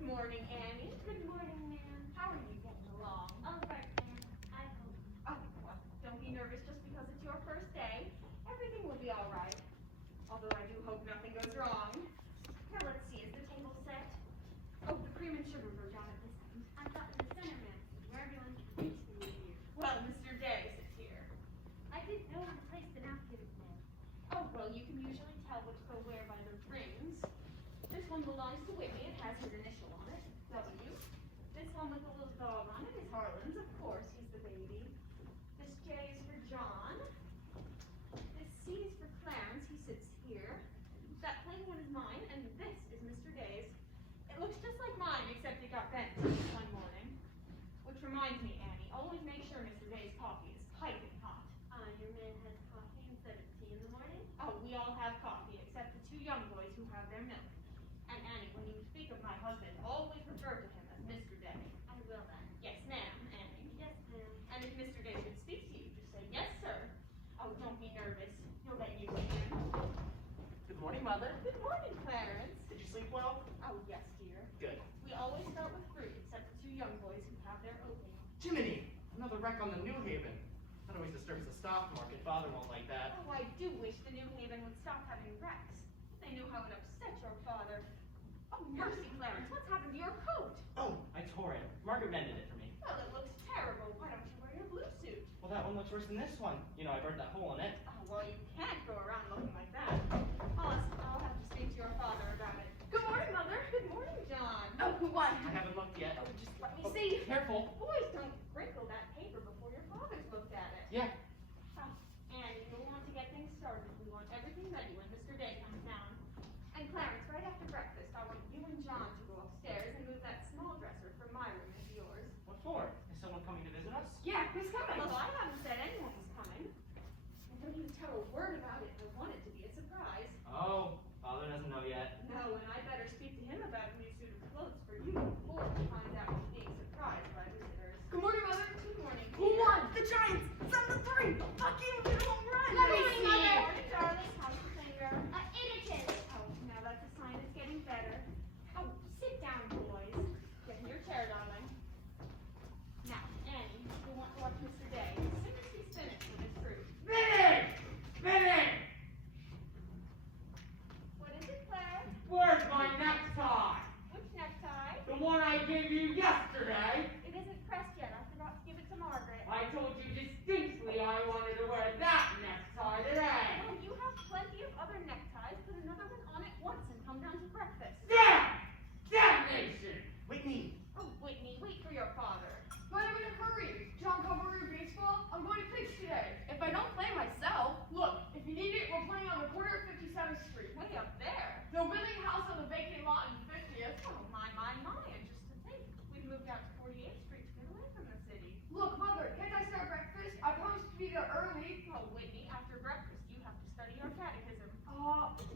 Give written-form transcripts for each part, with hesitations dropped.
Good morning, Annie. Good morning, ma'am. How are you getting along? All right, ma'am. I hope. Oh, well, don't be nervous just because it's your first day. Everything will be all right. Although I do hope nothing goes wrong. Now let's see, is the table set? Oh, the cream and sugar go down at this end. I thought in the center, ma'am, where everyone can reach the new year. Well, Mr. Day sits here. I didn't know where to place the napkins, ma'am. Oh, well, you can usually tell which go where by those rings. This one belongs to Whitney. It has his initial on it, W. This one with the little dog on it is Harlan's. Of course, he's the baby. This J is for John. This C is for Clarence. He sits here. That plain one is mine, and this is Mr. Day's. It looks just like mine, except it got bent one morning. Which reminds me, Annie, always make sure Mr. Day's coffee is piping hot. Your man has coffee instead of tea in the morning? Oh, we all have coffee, except the two young boys who have their milk. And Annie, when you speak of my husband, always refer to him as Mr. Day. I will then. Yes, ma'am, Annie. Yes, ma'am. And if Mr. Day should speak to you, just say, yes, sir. Oh, don't be nervous. You'll get used to him. Good morning, Mother. Good morning, Clarence. Did you sleep well? Oh, yes, dear. Good. We always start with fruit, except the two young boys who have their oatmeal. Jiminy! Another wreck on the New Haven. That always disturbs the stock market. Father won't like that. Oh, I do wish the New Haven would stop having wrecks. They knew how it upset your father. Oh, mercy, Clarence, what's happened to your coat? Oh, I tore it. Margaret mended it for me. Well, it looks terrible. Why don't you wear your blue suit? Well, that one looks worse than this one. You know, I burned that hole in it. Oh, well, you can't go around looking like that. I'll have to speak to your father about it. Good morning, Mother. Good morning, John. Oh, what? I haven't looked yet. Oh, just let me Oh, see. Careful. Boys, don't wrinkle that paper before your father's looked at it. Yeah. Oh, Annie, you'll want to get things started. We want everything ready when Mr. Day comes down. And Clarence, right after breakfast, I want you and John to go upstairs and move that small dresser from my room into yours. What for? Is someone coming to visit us? Yeah, who's coming? Well, I haven't said anyone was coming. And don't even tell a word about it. I want it to be a surprise. Oh, Father doesn't know yet. No, and I better speak to him about a new suit of clothes for you before he finds out he's being surprised by visitors. Good morning, Mother. Good morning. Who dear. won? The Giants! 7-3! Hakeem hit a home run! Let me Good see. morning, Mother. Morning, darling. How's your finger? Inogen. Oh, now that's a sign it's getting better. Oh, sit down, boys. Get in your chair, darling. Now, Annie, we want to watch Mr. Day as soon as he's finished with his fruit. Vinny! Vinny! What is it, Claire? Where's my necktie? Which necktie? The one I gave you yesterday. It isn't pressed yet. I forgot to give it to Margaret. I told you distinctly I wanted to wear that necktie today. Well, you have plenty of other neckties. Put another one on at once and come down to breakfast. Damn! Damnation! Whitney! Oh, Whitney, wait for your father. But I'm in a hurry. John Cavalry baseball. I'm going to pitch today. If I don't play myself, look, if you need it, we're playing on the corner of 57th Street. Way up there. They're building a house on the vacant lot in 50th. Oh, my. And just to think, we've moved out to 48th Street to get away from the city. Look, Mother, can't I start breakfast? I promised to be there early. Oh, Whitney, after breakfast, you have to study your catechism.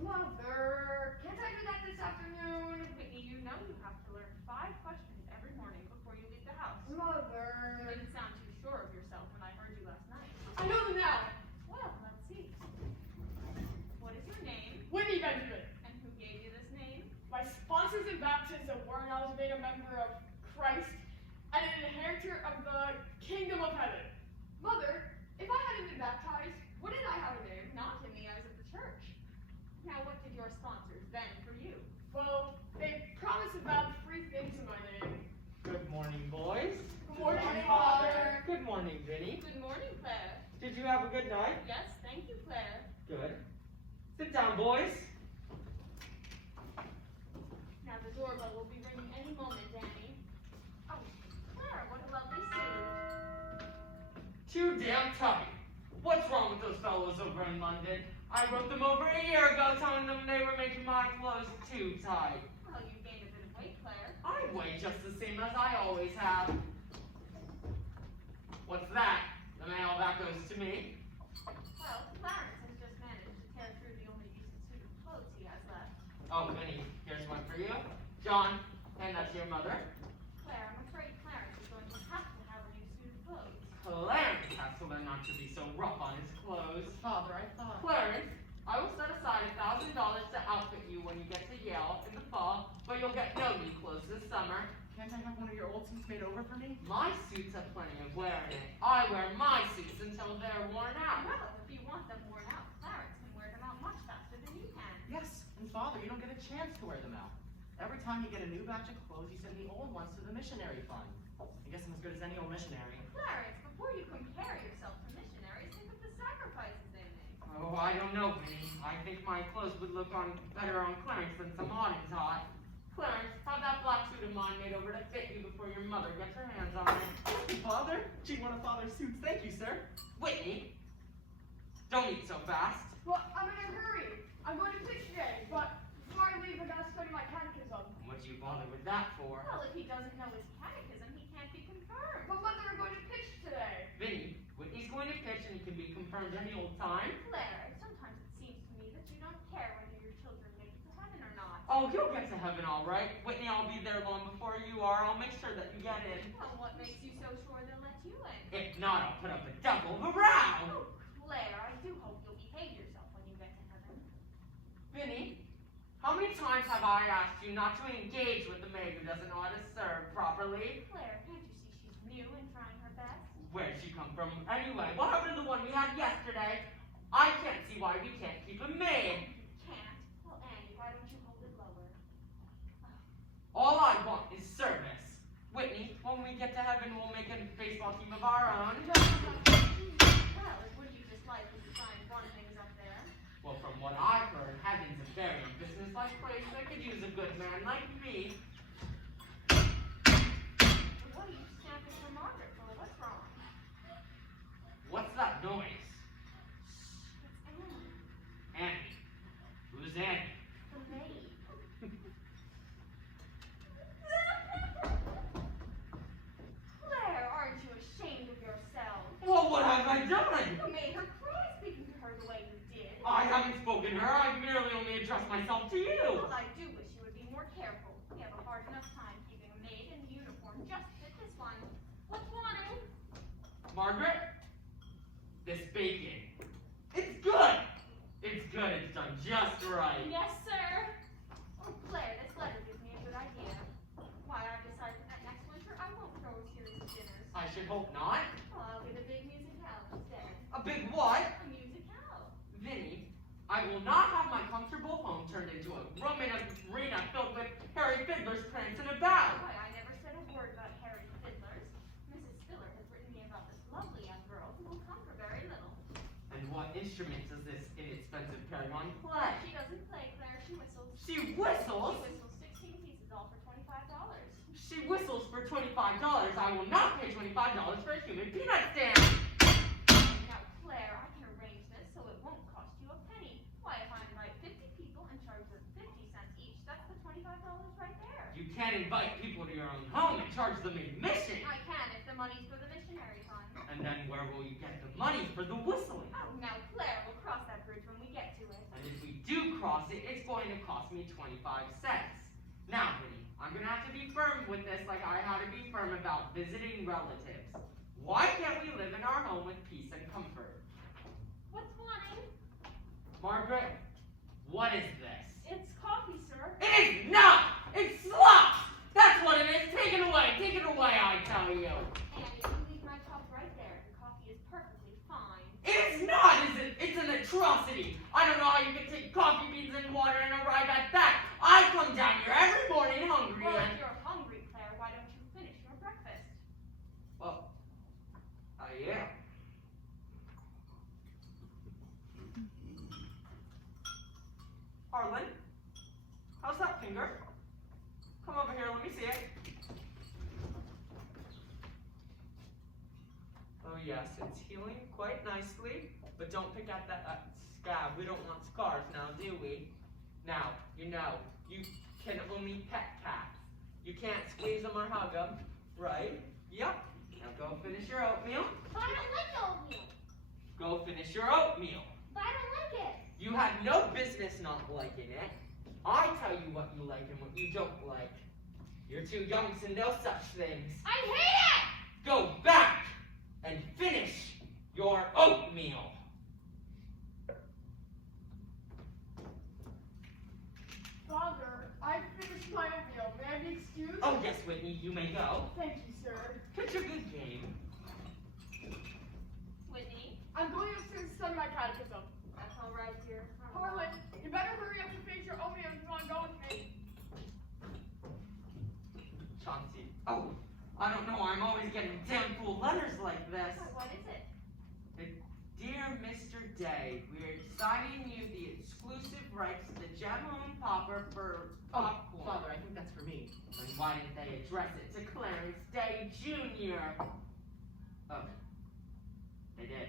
Mother, can't I do that this afternoon? Whitney, you know you have to learn 5 questions every morning before you leave the house. You Mother. didn't sound too sure of yourself when I heard you last night. I know them now. Well, let's see. What is your name? Whitney Benjamin. And who gave you this name? My sponsors in baptism were an elevated member of Christ and an inheritor of the kingdom of heaven. Mother, if I hadn't been baptized, wouldn't I have a name? Not in the eyes of the church. Now, what did your sponsors then for you? Well, they promised about 3 things in my name. Good morning, boys. Good morning, Father. Good morning, Vinny. Good morning, Claire. Did you have a good night? Yes, thank you, Claire. Good. Sit down, boys. Now, the doorbell will be ringing any moment, Danny. Oh, Claire, what a lovely suit. Too damn tight. What's wrong with those fellows over in London? I wrote them over a year ago telling them they were making my clothes too tight. Well, you gained a bit of weight, Claire. I weigh just the same as I always have. What's that? The mail that goes to me. Well, Clarence has just managed to tear through the only decent suit of clothes he has left. Oh, Vinny, here's one for you. John, hand that to your mother. Claire, I'm afraid Clarence is going to have to have a new suit of clothes. Clarence has to learn not to be so rough on his clothes. Father, I thought. Clarence, I will set aside $1,000 to outfit you when you get to Yale in the fall, but you'll get no new clothes this summer. Can't I have one of your old suits made over for me? My suits have plenty of wear in it. I wear my suits until they're worn out. Well, if you want them worn out, Clarence can wear them out much faster than you can. Yes, and Father, you don't get a chance to wear them out. Every time you get a new batch of clothes, you send the old ones to the missionary fund. I guess I'm as good as any old missionary. Clarence, before you compare yourself to missionaries, think of the sacrifices they make. Oh, I don't know, Vinny. I think my clothes would look better on Clarence than some awnings hot. Clarence, have that black suit of mine made over to fit you before your mother gets her hands on it. Father? Gee, one of Father's suits. Thank you, sir. Whitney, don't eat so fast. Well, I'm in a hurry. I'm going to pitch today, but before I leave, I gotta study my catechism. What do you bother with that for? Well, if he doesn't know his catechism, he can't be confirmed. But Mother, I'm going to pitch today. Vinny, Whitney's going to pitch and he can be confirmed any old time. Claire, sometimes it seems to me that you don't care whether your children make it to heaven or not. Oh, you'll get to heaven all right. Whitney, I'll be there long before you are. I'll make sure that you get in. Well, what makes you so sure they'll let you in? If not, I'll put up a devil of a row. Oh, Claire, I do hope you'll behave yourself when you get to heaven. Vinny, how many times have I asked you not to engage with the maid who doesn't know how to serve properly? Claire, can't you see she's new and trying her best? Where'd she come from anyway? What happened to the one we had yesterday? I can't see why we can't keep a maid. Can't? Well, Annie, why don't you hold it lower? All I want is service. Whitney, when we get to heaven, we'll make a baseball team of our own. Well, would you just like to try and run things up there? Well, from what I've heard, heaven's a very businesslike place that could use a good man like me. What are you stamping for Margaret for? What's wrong? What's that noise? It's Annie, Annie. Who's Annie? the maid. Claire, aren't you ashamed of yourself? Well, what have I done? You made her cry speaking to her the way you did. I haven't spoken to her. I've merely only addressed myself to you. Well, I do wish you would be more careful. We have a hard enough time keeping a maid in uniform just fit this one. What's wanting? Margaret, this bacon. It's good. It's good. It's done just right. Yes, sir. Oh, Claire, this letter gives me a good idea. Why, I've decided that next winter I won't throw a series of dinners. I should hope not. Well, I'll get a big musicale instead. A big what? A musicale. Vinny, I will not have my comfortable home turned into a room in arena filled with Harry Fiddlers prancing about. Why, I never said a word about Harry Fiddlers. Mrs. Spiller has written me about this lovely young girl who will come for very little. And what instruments does this inexpensive Paragon play? She doesn't play, Claire. She whistles. She whistles? She whistles 16 pieces, all for $25. She whistles for $25. I will not pay $25 for a human peanut stand. Now, Claire, I can arrange this so it won't cost you a penny. Why, if I invite 50 people and charge them 50 cents each, that's the $25 right there. You can't invite people to your own home and charge them admission. I can if the money's for the missionary fund. And then where will you get the money for the whistling? Oh, now, Claire, we'll cross that bridge when we get to it. And if we do cross it, it's going to cost me 25 cents. Now, Vinny, I'm going to have to be firm with this like I had to be firm about visiting relatives. Why can't we live in our home with peace and comfort? What's wanting? Margaret, what is this? It's coffee, sir. It is not! It's slop! That's what it is! Take it away! Take it away, I tell you! Annie, you leave my cup right there. The coffee is perfectly fine. It is not, is it? It's an atrocity. I don't know how you can take coffee beans and water and arrive at that. I come down here every morning hungry Well, and... if you're hungry, Claire, why don't you finish your breakfast? Well, I am. Harlan, how's that finger? Come over here, let me see it. Oh yes, it's healing quite nicely, but don't pick at that scab. We don't want scars now, do we? Now, you know, you can only pet cats. You can't squeeze them or hug them, right? Yep. Now go finish your oatmeal. But I don't like oatmeal. Go finish your oatmeal. But I don't like it. You have no business not liking it. I tell you what you like and what you don't like. You're too young to know such things. I hate Go back and finish your oatmeal. Father, I've finished my oatmeal. May I be excused? Oh, yes, Whitney, you may go. Thank you, sir. Catch a good game. Whitney, I'm going upstairs to study my catechism. that's all right, dear. Harlan, you better hurry up and finish your oatmeal if you want to go with me. Chauncey. Oh, I don't know. I'm always getting damn fool letters like this. What is it? Dear Mr. Day, we're signing you the exclusive rights to the Gemma and Popper for popcorn. Father, I think that's for me. And why didn't they address it to Clarence Day Jr.? Oh, they did.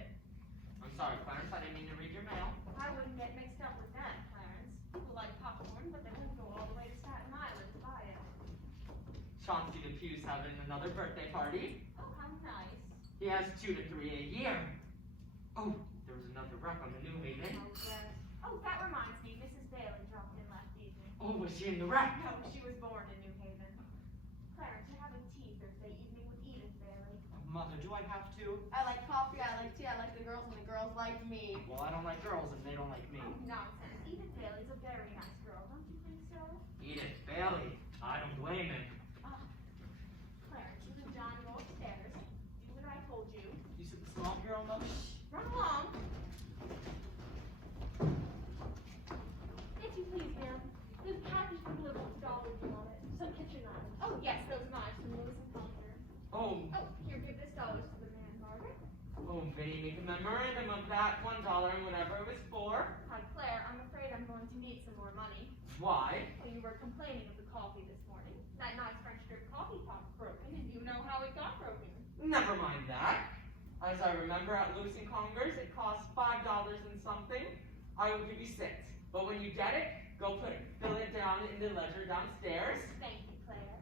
I'm sorry, Clarence, I didn't mean to read your mail. I wouldn't get mixed up with that, Clarence. People like popcorn, but they won't go all the way to Staten Island to buy it. Chauncey Depew's having another birthday party. Oh, how nice. He has 2 to 3 a year. Oh, there was another wreck on the New Haven. Oh, yes. Oh, that reminds me, Mrs. Bailey dropped in last evening. Oh, was she in the wreck? No, she was born in New Haven. Clarence, you're having tea Thursday evening with Edith Bailey. Mother, do I have to? I like coffee, I like tea, I like the girls, and the girls like me. Well, I don't like girls and they don't like me. Oh, nonsense. Edith Bailey's a very nice girl, don't you think so? Edith Bailey. I don't blame him. Clarence, you and John go upstairs. Do what I told you. You said the small girl, Mother? Run along. If you please, ma'am. This package from Little Dollar on it. Some kitchen items. Oh, yes, those knives from Lewis and Palmer. Oh, Oh, here, give this $1 to the man, Margaret. oh, Vinny, make a memorandum of that $1 and whatever it was for. Hi, Claire, I'm afraid I'm going to need some more money. Why? Well, you were complaining of the coffee this morning. That nice French drip coffee pot's broken, and you know how it got broken. Never mind that. As I remember at Lewis and Congers, it costs $5 and something. I will give you 6. But when you get it, fill it down in the ledger downstairs. Thank you, Claire.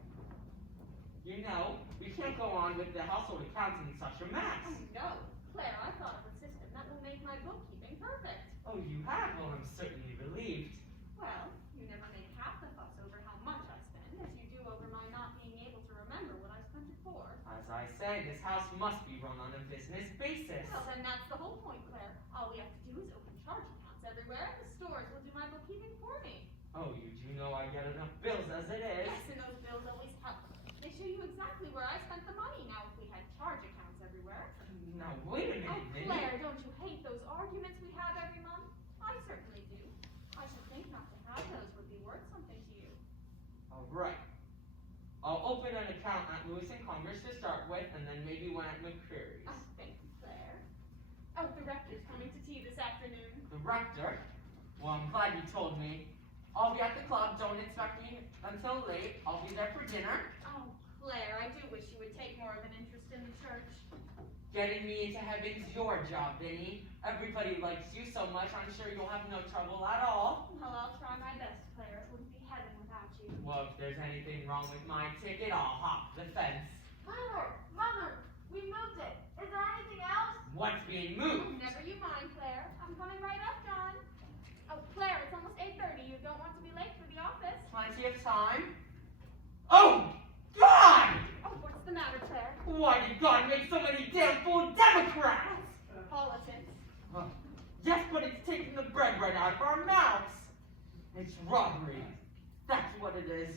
You know, we can't go on with the household accounts in such a mess. Oh, no. Claire, I thought of a system that will make my bookkeeping perfect. Oh, you have? Well, I'm certainly relieved. Well, you never make half the fuss over how much I spend as you do over my not being able to remember what I spent it for. As I say, this house must be run on a business basis. Well, then that's the whole point, Claire. All we have to do is open charge accounts everywhere, and the stores will do my bookkeeping for me. Oh, you do know I get enough bills as it is. Yes, and those bills always help. They show you exactly where I spent the money. Now, if we had charge accounts everywhere. Now, wait a Oh, minute, Vinny. Claire, don't you hate those arguments we have every month? I certainly do. I should think not to have those would be worth something to you. All right. I'll open an account at Lewis and Congers to start with, and then maybe one at McCreary's. Oh, thank you, Claire. Oh, the rector's coming to tea this afternoon. The rector? Well, I'm glad you told me. I'll be at the club. Don't expect me until late. I'll be there for dinner. Oh, Claire, I do wish you would take more of an interest in the church. Getting me into heaven's your job, Vinny. Everybody likes you so much, I'm sure you'll have no trouble at all. Well, I'll try my best, Claire. It wouldn't be heaven without you. Well, if there's anything wrong with my ticket, I'll hop the fence. Mother, we moved it. Is there anything else? What's being Oh, moved? never you mind, Claire. I'm coming right up, John. Oh, Claire, it's almost 8:30. You don't want to be late for the office. Plenty of time. Oh, God! Oh, what's the matter, Claire? Why did God make so many damn fool Democrats? Politics. Yes, but it's taking the bread right out of our mouths. It's robbery. That's what it is.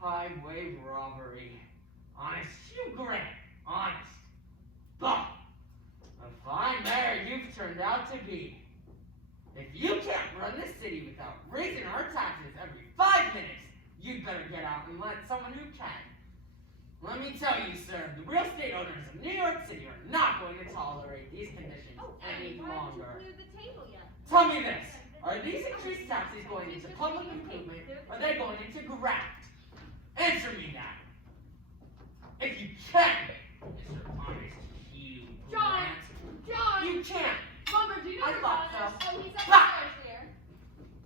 Highway robbery. Honest Hugh Grant. Honest. But a fine mayor you've turned out to be. If you can't run this city without raising our taxes every 5 minutes, you'd better get out and let someone who can. Let me tell you, sir, the real estate owners of New York City are not going to tolerate these conditions Oh, any why haven't you longer. cleared the table yet? Tell me this. Are these increased taxes going into public improvement, or are they going into graft? Answer me that. If you can, Mr. Honest Hugh John! Grant. John! You can't. Mother, do you know I your thought manners? so. Oh, he's Bah! upstairs here.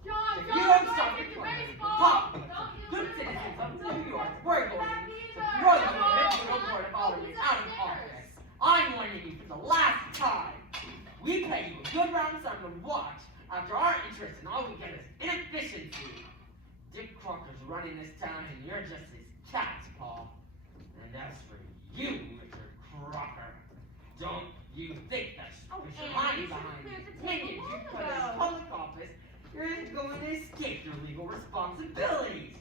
John, If John, you don't go stop and the get your club, baseball! pop, Don't you good listen. citizens of Don't New York, you we're listen. going That to either. throw you Come in on. the middle board of Alderman out of office. I'm warning you for the last time. We pay you a good round sum to watch after our interest and all we get is inefficiency. Dick Crocker's running this town and you're just his cat's paw. And as for you, Mr. Crocker, don't you think that Oh, with Anne, your money you should have behind cleared the the table opinions you long put in ago. public office, you're going to escape your legal responsibilities.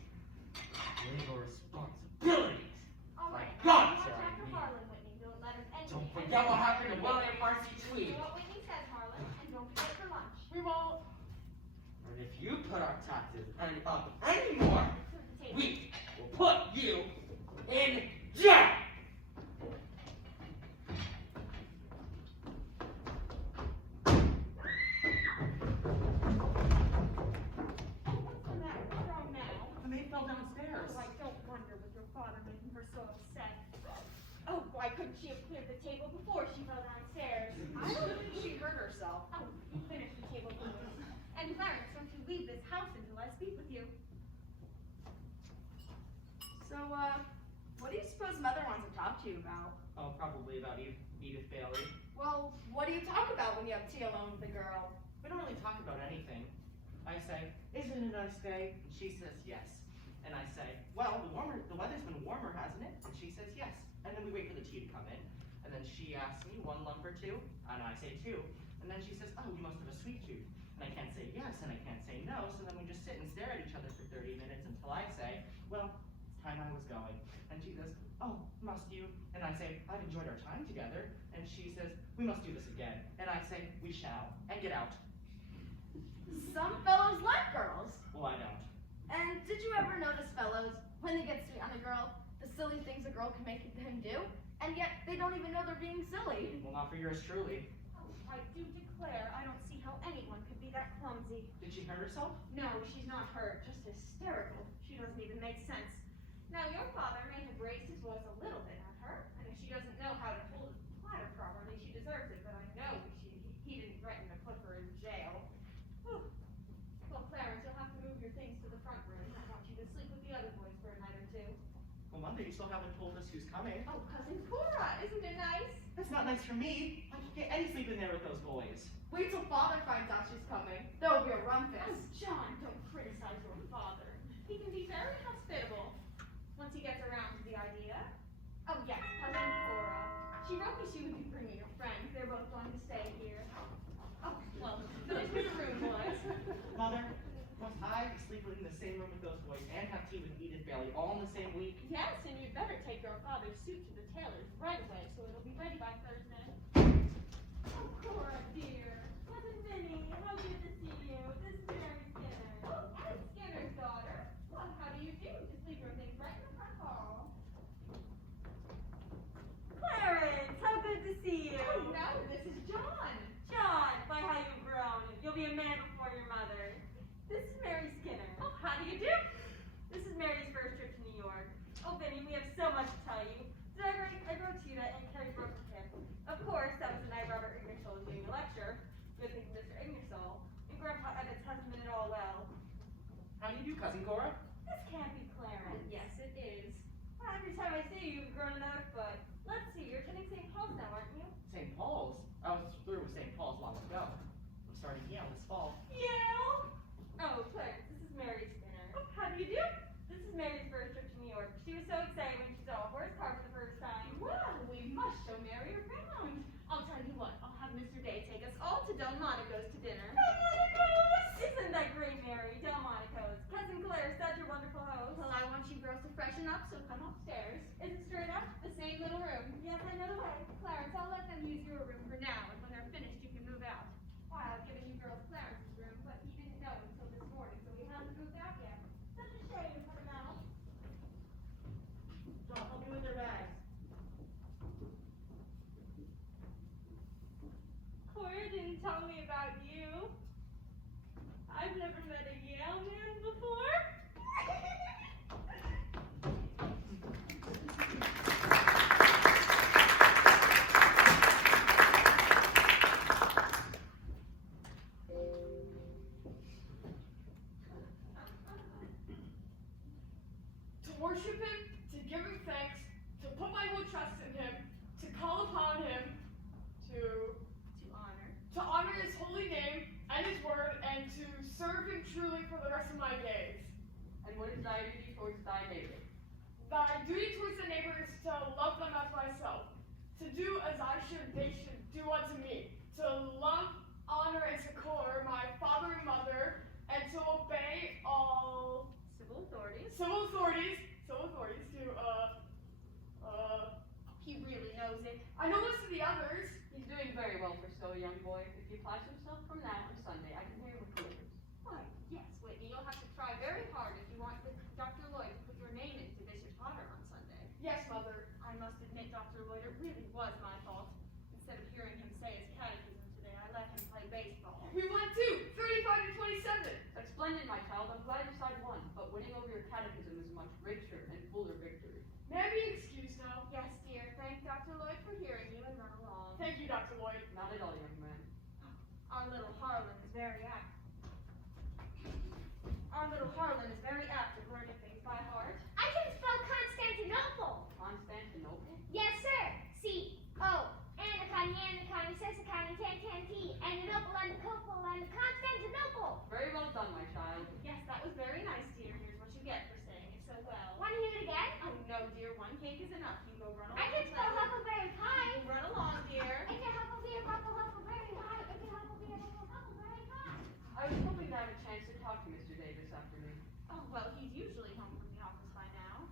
our taxes anymore, Serve the table. we will put you in jail. What's the matter? What's wrong now? The maid fell downstairs. Oh, I don't wonder with your father making her so upset. Oh, why couldn't she have cleared the table before she fell downstairs? I don't think she hurt herself. Oh, you finish the table, please. And Clarence, don't you leave this house until I speak with you. So, what do you suppose Mother wants to talk to you about? Oh, probably about Edith Bailey. Well, what do you talk about when you have tea alone with the girl? We don't really talk about anything. I say, isn't it a nice day? And she says, yes. And I say, well, the weather's been warmer, hasn't it? And she says, yes. And then we wait for the tea to come in. And then she asks me, 1 lump or 2? And I say 2. And then she says, oh, you must have a sweet tooth. And I can't say yes, and I can't say no. So then we just sit and stare at each other for 30 minutes until I say, well, it's time I was going. And she says, oh, must you? And I say, I've enjoyed our time together. And she says, we must do this again. And I say, we shall. And get out. Some fellows like girls. Well, I don't. And did you ever notice fellows, when they get sweet on a girl, the silly things a girl can make them do? And yet, they don't even know they're being silly. Well, not for yours truly. Oh, I do declare, I don't see how anyone could be that clumsy. Did she hurt herself? No, she's not hurt, just hysterical. She doesn't even make sense. Now, your father may have raised his voice a little bit at her, and if she doesn't know how to hold a platter properly, she deserves it, but I know he didn't threaten to put her in jail. Whew. Well, Clarence, you'll have to move your things to the front room. I want you to sleep with the other boys for a night or two. Well, Mother, you still haven't told us who's coming. Oh, Cousin Cora, isn't it nice? That's not nice for me. I can't get any sleep in there with those boys. Wait till Father finds out she's coming. There will be a Oh, rumpus. John, don't criticize your father. He can be very hospitable once he gets around to the idea. Oh, yes, Cousin Cora. She wrote me she would be bringing her friends. They're both going to stay here. Oh, well, finish with the room, boys. Mother, must I sleep in the same room with those boys and have tea with Edith Bailey all in the same week? Yes, and you'd better take your father's suit to the tailor's right away so it'll be ready by Thursday. Oh, Cora, dear. Cousin Vinny, how good to see you. This is Mary Skinner. Oh, Ed Skinner's daughter. Well, how do you do? Just leave your things right in the front hall. Clarence, how good to see you. Oh, no, this is John. John, by how you've grown. You'll be a man before your mother. This is Mary Skinner. Oh, how do you do? This is Mary's first trip to New York. Oh, Vinny, we have so much to tell you. I wrote to you that Aunt Carrie broke her hip. Of course, that was the night Robert Ingersoll was doing a lecture. Good thing for Mr. Ingersoll. And Grandpa Ebbets hasn't been at all well. How do you do, Cousin Cora? This can't be Clarence. Yes, it is. Well, every time I see you, you've grown another foot. Let's see, you're attending St. Paul's now, aren't you? St. Paul's? I was through with St. Paul's long ago. I'm starting Yale this fall. Yale? Oh, Clarence, this is Mary Skinner. Oh, how do you do? This is Mary's first trip to New York. She was so excited when she saw a horse car for the first time. Well, we must show Mary around. I'll tell you what, I'll have Mr. Day take us all to Delmonico's to dinner. Delmonico's! Isn't that great, Mary? Delmonico's. Cousin Claire, such a wonderful host. Well, I want you girls to freshen up, so come upstairs. Is it straight up? The same little room. Yes, I know the way. Clarence, I'll let them use your room for now, and when they're finished, you can move out. Why, I've given you girls Clarence's room, but he didn't know until this morning, so he hasn't moved out yet. Such a shame to put him out. John, help me with their bags. Cora didn't tell me about you. I've never met a Yale man before. To worship him, to give him thanks, to put my whole trust in him, to call upon him, to honor his holy name and his word, and to serve him truly for the rest of my days. And what is thy duty towards thy neighbor? Thy duty towards the neighbor is to love them as myself, to do as they should do unto me, to love, honor, and succor my father and mother, and to obey all Civil authorities. civil authorities to, He really knows it. I know most of the others. He's doing very well for so young boy. If he applies himself from now on Sunday, I can hear him with clears. Why, yes, Whitney, you'll Dr. Lloyd, it really was my fault. Instead of hearing him say his catechism today, I let him play baseball. We won too, 35 to 27. That's splendid, my child. I'm glad your side won, but winning over your catechism is a much richer and fuller victory. May I be excused now? Yes, dear. Thank Dr. Lloyd for hearing you and run along. Thank you, Dr. Lloyd. Not at all, young man. Our little Harlan is very apt. Our little Harlan is very apt at learning things by heart. I can spell Constantinople. Constantinople? Yes, sir. C-O. Anacani, Anacani, Sessacani, Tantanti, and the Noble and the Copal and the Constantinople. Very well done, my child. Yes, that was very nice, dear. Here's what you get for saying it so well. Want to hear it again? Oh, no, dear. One cake is enough. You go run along. I can and spell play. Huckleberry Pie. You run along, dear. It's a Huckleberry, Huckleberry Pie. It's a Huckleberry Pie. I was hoping to have a chance to talk to Mr. Day this afternoon. Oh, well, he's usually home from the office by now.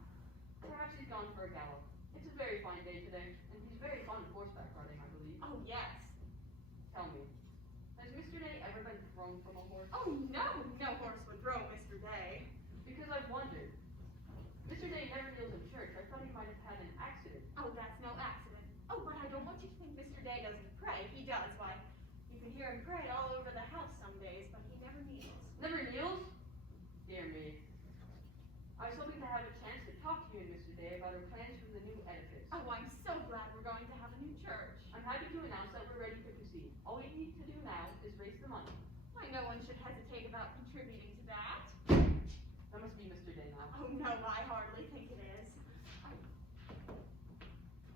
Perhaps he's gone for a gallop. It's a very fine day today, and he's very fond of horseback riding, I believe. Oh, yes. Tell me, has Mr. Day ever been thrown from a horse? Oh, no. No horse would throw Mr. Day. Because I've wondered. Mr. Day never kneels in church. I thought he might have had an accident. Oh, that's no accident. Oh, but I don't want you to think Mr. Day doesn't pray. He does. Why, you can hear him pray all over the house some days, but he never kneels. Never kneels? Dear me. I was hoping to have a chance to talk to you and Mr. Day about our plans for the new edifice. Oh, I'm so glad we're going to have a new church. I'm happy to announce that we're ready to proceed. All we need to do now is raise the money. Why, no one should hesitate about contributing to that. That must be Mr. Day now. Oh, no, I hardly think it is.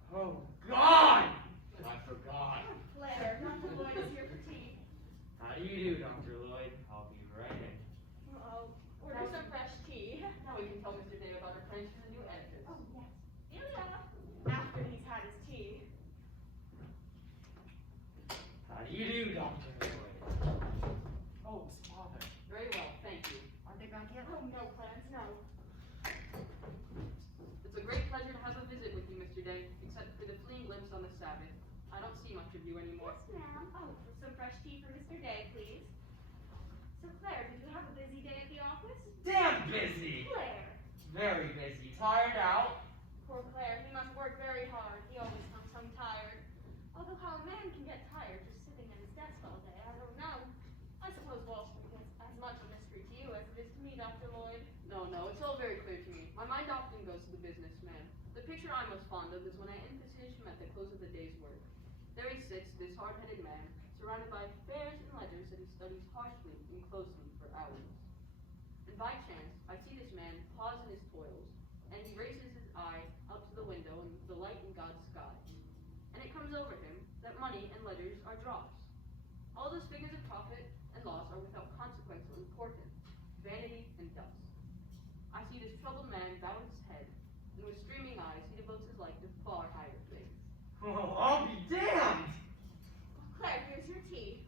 Oh, God! I forgot. Oh, Claire, Dr. Lloyd is here for tea. How do you do, Dr. Lloyd? I'll be right in. Oh, order some fresh tea. Now we can tell Mr. Day about our plans for the new edifice. Oh, yes. Ilya. After he's had his tea. How do you do, Dr. Lloyd? Oh, it's Father. Very well, thank you. Aren't they back yet? Oh, no, Clarence, no. It's a great pleasure to have a visit with you, Mr. Day, except for the fleeing glimpse on the Sabbath. I don't see much of you anymore. Yes, ma'am. Oh, some fresh tea for Mr. Day, please. So, Claire, did you have a busy day at the office? Damn busy! Claire. Very busy. Tired out? Poor Claire, he must work very hard. He always comes home tired. Although how a man can get tired just sitting at his desk all day, I don't know. I suppose Wall Street is as much a mystery to you as it is to me, Dr. Lloyd. No, it's all very clear to me. My mind often goes to the businessman. The picture I'm most fond of is when I envisage him at the close of the day's work. There he sits, this hard-headed man, surrounded by affairs and ledgers that he studies harshly and closely for hours. And by chance, I see this man pause in his toils, and he raises his eye up to the window and the light in God's sky. And it comes over him that money and ledgers are drops. All those figures of profit and loss are without consequence or importance, vanity and dust. I see this troubled man bow his head, and with streaming eyes he devotes his life to far higher things. Oh, I'll be damned! Claire, here's your tea.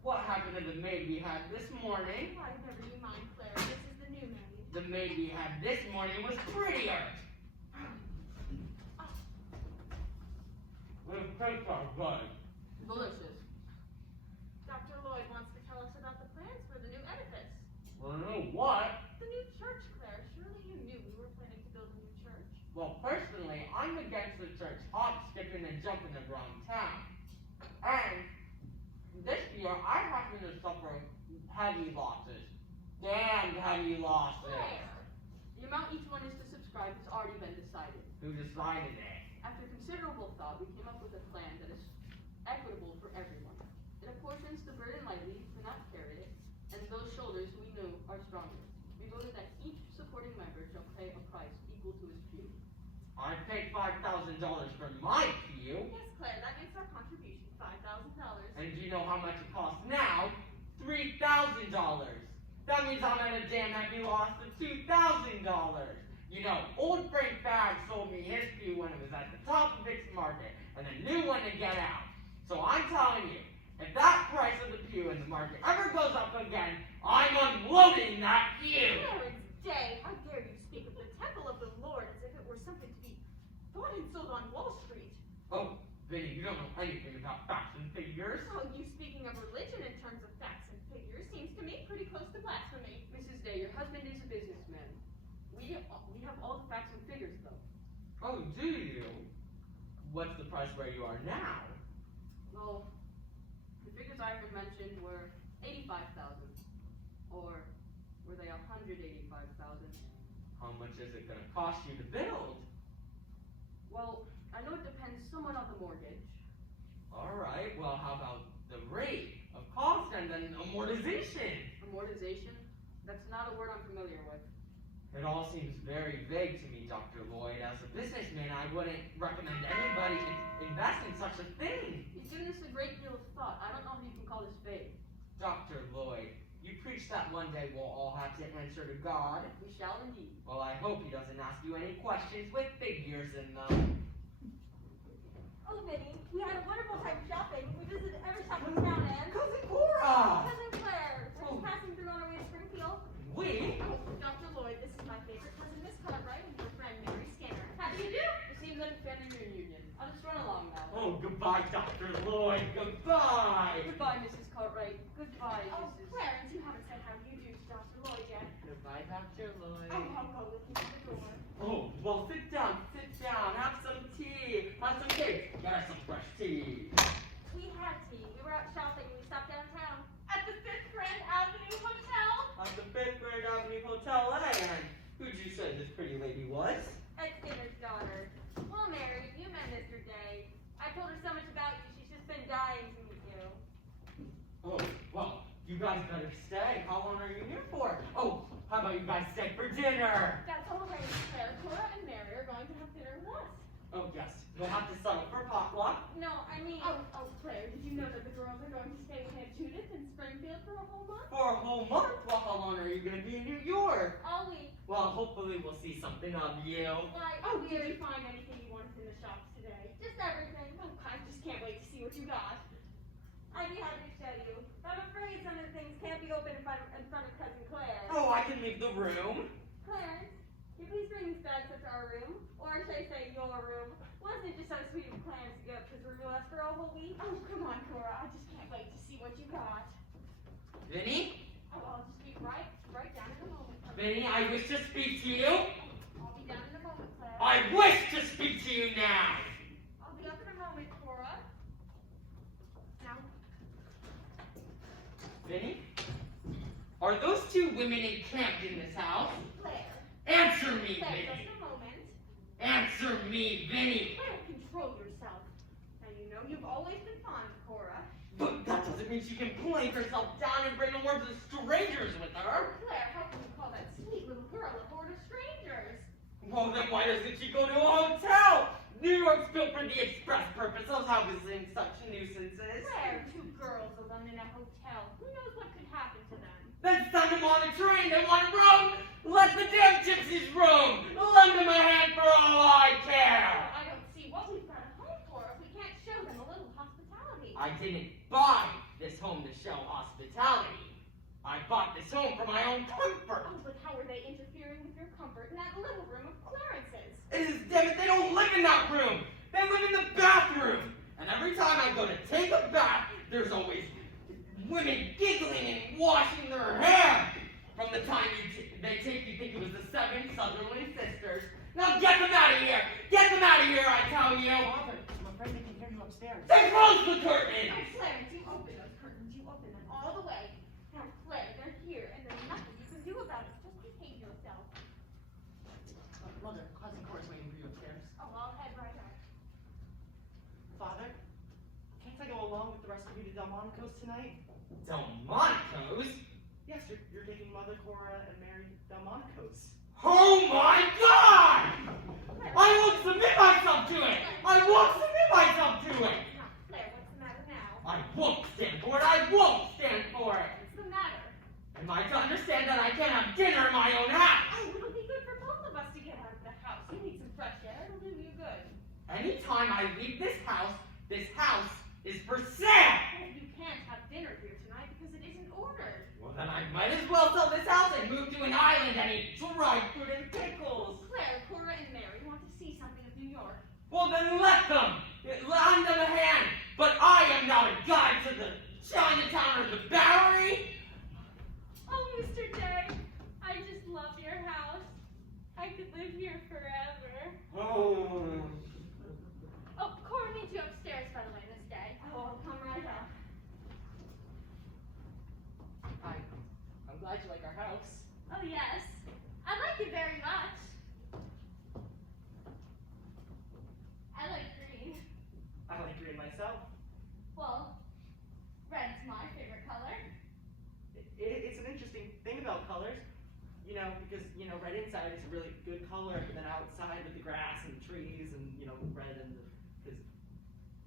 What happened to the maid we had this morning? Why, never you mind, Claire. This is the new maid. The maid we had this morning was prettier. The cakes are good. Delicious. Dr. Lloyd wants to tell us about the plans for the new edifice. Well, no, what? The new church, Claire. Surely you knew we were planning to build a new church. Well, personally, I'm against the church hop, skipping, and jumping around town. And this year, I happen to suffer heavy losses. Damn heavy losses. Claire. The amount each one is to subscribe has already been decided. Who decided it? After considerable thought, we came up with a plan that is equitable for everyone. It apportions the burden lightly who not carry it, and those shoulders who we know are stronger. We voted that each supporting member shall pay a price equal to his pew. I paid $5,000 for my pew. Yes, Claire, that makes our contribution $5,000. And do you know how much it costs now? $3,000. That means I'm at a damn heavy loss of $2,000. You know, old Frank Bagg sold me his pew when it was at the top of its market, and a new one to get out. So I'm telling you, if that price of the pew in the market ever goes up again, I'm unloading that pew. Clarence Day, how dare you speak of the temple of the Lord as if it were something to be bought and sold on Wall Street. Oh, Vinny, you don't know anything about facts and figures. Oh, you speaking of religion in terms of facts and figures seems to me pretty close to blasphemy. Mrs. Day, your husband is a businessman. We have all the facts and figures, though. Oh, do you? what's the price where you are now? Well, the figures I heard mentioned were 85,000. Or were they 185,000? How much is it gonna cost you to build? Well, I know it depends somewhat on the mortgage. Alright, well how about the rate of cost and then amortization? Amortization? That's not a word I'm familiar with. It all seems very vague to me, Dr. Lloyd. As a businessman, I wouldn't recommend anybody invest in such a thing. You've given this a great deal of thought. I don't know if you can call this vague. Dr. Lloyd, you preached that one day we'll all have to answer to God. We shall indeed. Well, I hope he doesn't ask you any questions with figures in them. Oh, Vinny, we had a wonderful time shopping. We visited every shop in town and Cousin Cora! Cousin Claire. Oh. We're passing through on our way to Springfield. We? Oh, Dr. Lloyd, this is my favorite cousin, Miss Cartwright, and her friend Mary Skinner. How do you do? It seems like a family reunion. I'll just run along now. Oh, goodbye, Dr. Lloyd. Goodbye. Goodbye, Mrs. Cartwright. Goodbye, Oh, Mrs. Clarence, you haven't said how do you do to Dr. Lloyd yet. Goodbye, Dr. Lloyd. Oh, I'll go with you to the door. Oh, well, sit down. Have some tea. Have some cake. Get us some fresh tea. We had tea. We were out shopping. We stopped downtown. At the 5th Grand Avenue Hotel. At the 5th Grade Avenue Hotel, and who'd you say this pretty lady was? Ed Skinner's daughter. Well, Mary, you met Mr. Day. I told her so much about you. She's just been dying to meet you. Oh, well, you guys better stay. How long are you here for? Oh, how about you guys stay for dinner? That's all arranged, Claire. Cora and Mary are going to have dinner with us. Oh, yes. You'll have to settle for potluck. No, I mean, Oh, Claire, did you know that the girls are going to stay with Aunt Judith in Springfield for a whole month? For a whole month? Well, how long are you going to be in New York? all week. Well, hopefully we'll see something of you. Like, Oh, did you find anything you wanted in the shops today? just everything. Oh, I just can't wait to see what you got. I'd be happy to show you. But I'm afraid some of the things can't be open in front of Cousin Claire. Oh, I can leave the room. Clarence, can you please bring these bags up to our room? Or should I say your room? Wasn't it just so sweet of Clarence to go up to his room with us for a whole week? Oh, come on, Cora. I just can't wait to see what you got. Vinny? Oh, I'll just be right down in a moment. Vinny, I wish to speak to you. I'll be down in a moment, Claire. I wish to speak to you now. I'll be up in a moment, Cora. Now, Vinny? Are those two women encamped in this house? Claire. Answer me, Claire, Vinny. just a moment. Answer me, Vinny. Claire, control yourself. Now, you know you've always been fond of Cora. But that doesn't mean she can play herself down and bring the words of strangers with her. Claire, how can you call that sweet little girl a horde of strangers? Well, then why doesn't she go to a hotel? New York's built for the express purpose of housing such nuisances. Claire, two girls alone in a hotel. Who knows what could happen to them? Then send them on a train. They want to roam. Let the damn gypsies roam. Lend them a hand for all I care. I don't see what we've got a home for if we can't show them a little hospitality. I didn't buy this home to show hospitality. I bought this home for my own comfort. Oh, but how are they interfering with your comfort in that little room of Clarence's? Damn it, they don't live in that room. They live in the bathroom. And every time I go to take a bath, there's always women giggling and washing their hair. From the time they take, you think it was the 7 Sutherland sisters. Now get them out of here. Get them out of here, I tell you. Father, I'm afraid they can hear you upstairs. Then close the curtain. Now, Clarence, you open those curtains. You open them all the way. Now, Claire, they're here, and there's nothing you can do about it. Just behave yourself. Mother, Cousin Cora's waiting for you upstairs. Oh, I'll head right out. Father, can't I go along with the rest of you to Delmonico's tonight? Delmonico's? Yes, you're taking Mother Cora and Mary Delmonico's. Oh my God! I won't submit myself to it! I won't submit myself to it! Now, Claire, what's the matter now? I won't stand for it! I won't stand for it! What's the matter? Am I to understand that I can't have dinner in my own house? Oh, it'll be good for both of us to get out of the house. You need some fresh air. It'll do you good. Anytime I leave this house is for sale! Well, you can't have dinner here tonight because it isn't ordered. Well, then I might as well sell this house and move to an island and eat dried fruit and pickles. Claire, Cora, and Mary want to see something of New York. Well, then let them! Lend them a hand! But I am not a guide to the Chinatown or the Bowery! Oh, Mr. Day, I just love your house. I could live here forever. Oh. Oh, Oh, yes. I like it very much. I like green. I like green myself. Well, red's my favorite color. It's an interesting thing about colors, you know, because, you know, red inside is a really good color, but then outside with the grass and the trees and, you know, red and because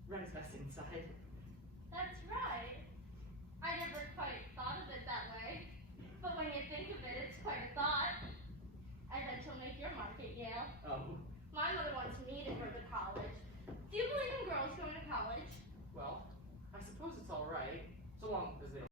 red is best inside. That's right. I never quite thought of it that way. But when you think of it, it's quite a thought. I bet you'll make your mark at Yale. Oh, My mother wants me